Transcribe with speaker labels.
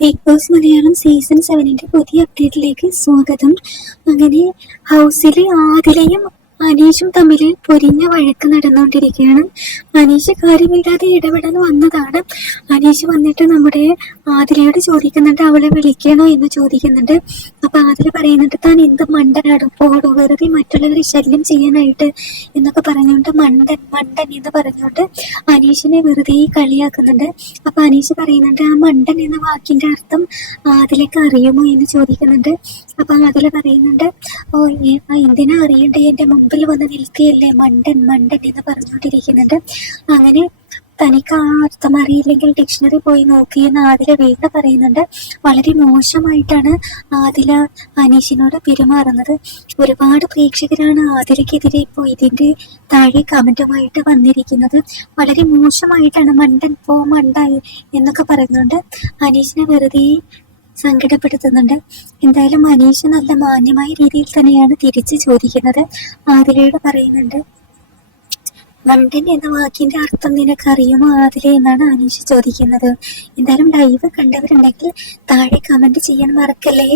Speaker 1: Big boss Malayalam season സെവനിന്റെ പുതിയ അപ്ഡേറ്റിലേക്ക് സ്വാഗതം. അങ്ങനെ ഹൗസിലെ ആദിലയും അനീഷും തമ്മിൽ പൊരിഞ്ഞ വഴക്ക് നടന്നുകൊണ്ടിരിക്കുകയാണ്. അനീഷ് കാര്യമില്ലാതെ ഇടപെടാൻ വന്നതാണ്. അനീഷ് വന്നിട്ട് നമ്മുടെ ആതിരയോട് ചോദിക്കുന്നുണ്ട് അവളെ വിളിക്കണോ? എന്ന് ചോദിക്കുന്നുണ്ട്. അപ്പൊ ആതിര പറയുന്നുണ്ട് താൻ എന്ത് മണ്ടനാടും? പോടോ വെറുതെ മറ്റുള്ളവരെ ശല്യം ചെയ്യാനായിട്ട്? എന്നൊക്കെ പറഞ്ഞുകൊണ്ട് മണ്ടൻ മണ്ടൻ എന്ന് പറഞ്ഞുകൊണ്ട് അനീഷിനെ വെറുതെ കളിയാക്കുന്നുണ്ട്. അപ്പൊ അനീഷ് പറയുന്നുണ്ട് ആ മണ്ടൻ എന്ന വാക്കിന്റെ അർത്ഥം ആതിലേക്ക് അറിയുമോ? എന്ന് ചോദിക്കുന്നുണ്ട്. അപ്പൊ ആദില പറയുന്നുണ്ട് ഓ എന്തിനാ അറിയണ്ടേ? എന്റെ മുമ്പിൽ വന്ന് നിൽക്കുകയല്ലേ? മണ്ടൻ മണ്ടൻ എന്ന് പറഞ്ഞുകൊണ്ടിരിക്കുന്നുണ്ട് അങ്ങനെ തനിക്ക് ആ അർത്ഥം അറിയില്ലെങ്കിൽ ഡിക്ഷണറി പോയി നോക്കിയെന്ന് ആദില വീണ്ടും പറയുന്നുണ്ട്. വളരെ മോശമായിട്ടാണ് ആദില അനീഷിനോട് പെരുമാറുന്നത്. ഒരുപാട് പ്രേക്ഷകരാണ് ആതിരക്കെതിരെ ഇപ്പോൾ ഇതിന്റെ താഴെ കമന്റുമായിട്ട് വന്നിരിക്കുന്നത്. വളരെ മോശമായിട്ടാണ് മണ്ടൻ പോ മണ്ടായി എന്നൊക്കെ പറയുന്നുണ്ട് അനീഷിനെ വെറുതെ സങ്കടപ്പെടുത്തുന്നുണ്ട്. എന്തായാലും മനീഷ് നല്ല മാന്യമായ രീതിയിൽ തന്നെയാണ് തിരിച്ചു ചോദിക്കുന്നത്. ആതിലയോട് പറയുന്നുണ്ട് മണ്ടൻ എന്ന വാക്കിന്റെ അർത്ഥം നിനക്ക് അറിയുമോ ആതിലെ എന്നാണ് അനീഷ് ചോദിക്കുന്നത്. എന്തായാലും ലൈവ് കണ്ടവരുണ്ടെങ്കിൽ താഴെ കമന്റ് ചെയ്യാൻ മറക്കല്ലേ?